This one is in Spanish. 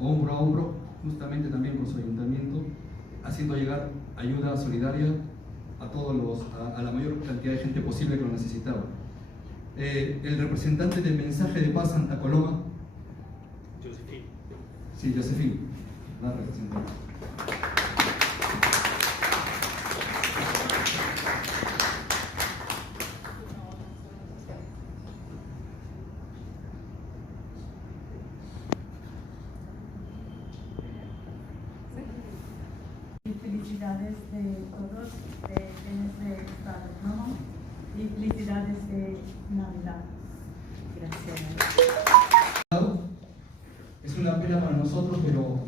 hombro a hombro, justamente también con su ayuntamiento, haciendo llegar ayuda solidaria a la mayor cantidad de gente posible que lo necesitaba. El representante del Mensaje de Paz Santa Coloma, Josefín. Sí, Josefín, la representante. Felicidades de todos de Estado, ¿no? Y felicidades de Navidad. Gracias. Es una pena para nosotros, pero